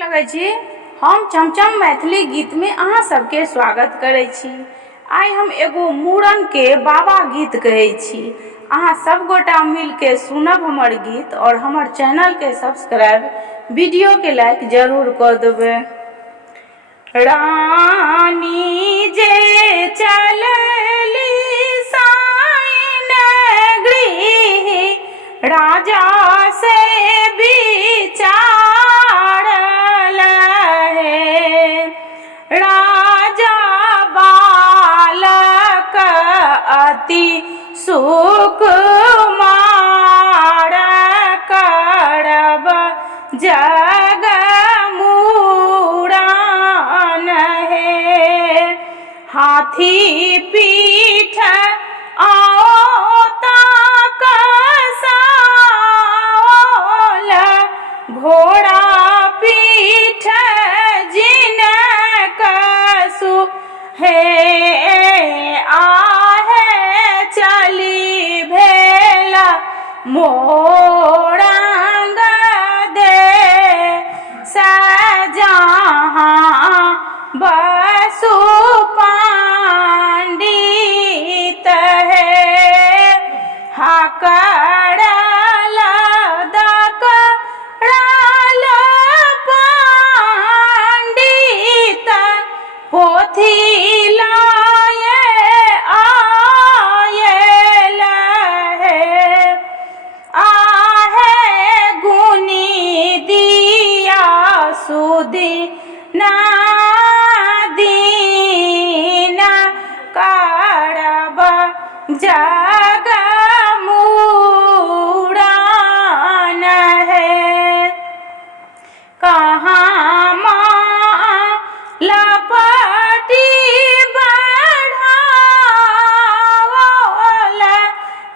लगै छी। हम चमचम मैथिली गीत में अहाँ सबके स्वागत करै छी। आई हम एगो मूड़न के बाबा गीत कहै छी। अहाँ सब गोटा मिल के सुनब हमर गीत और हमर चैनल के सब्सक्राइब, वीडियो के लाइक जरूर कर देबै। रानी जे चलली साइन गृह राजा से विचारल है। राजा बालक अति सुकुमार करब जग मूड़न है। हाथी पीठ आओता कसाल घोड़ा पीठ जिन कसु है। आहे चली भेला मोरंग दे सजहाँ बसु पंडित है। हकड़ल दकड़ल पंडित पोथी लाए आयल है। आहे गुनी दिया सुदी ना दीन करब जग मूड़न है। कहाँ माँ लपटी बढ़ावल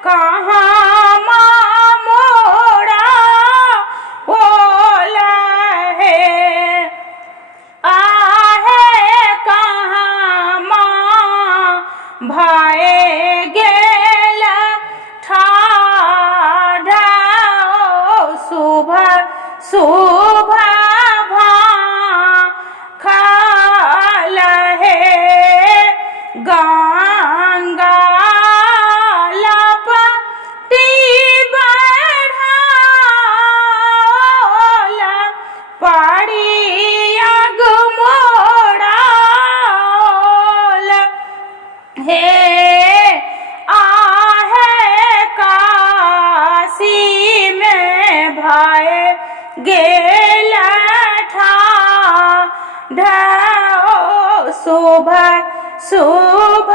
कहाँ माँ मोड़ा ओल है। आहे कहाँ माँ भए गेल ठाढ़ शुभ शुभ भाखल है। गंगा लपटी बढ़ावल पड़ी अगमोड़ाल हे। आहे काशी में भय गेल ठाढ़ शुभ शुभ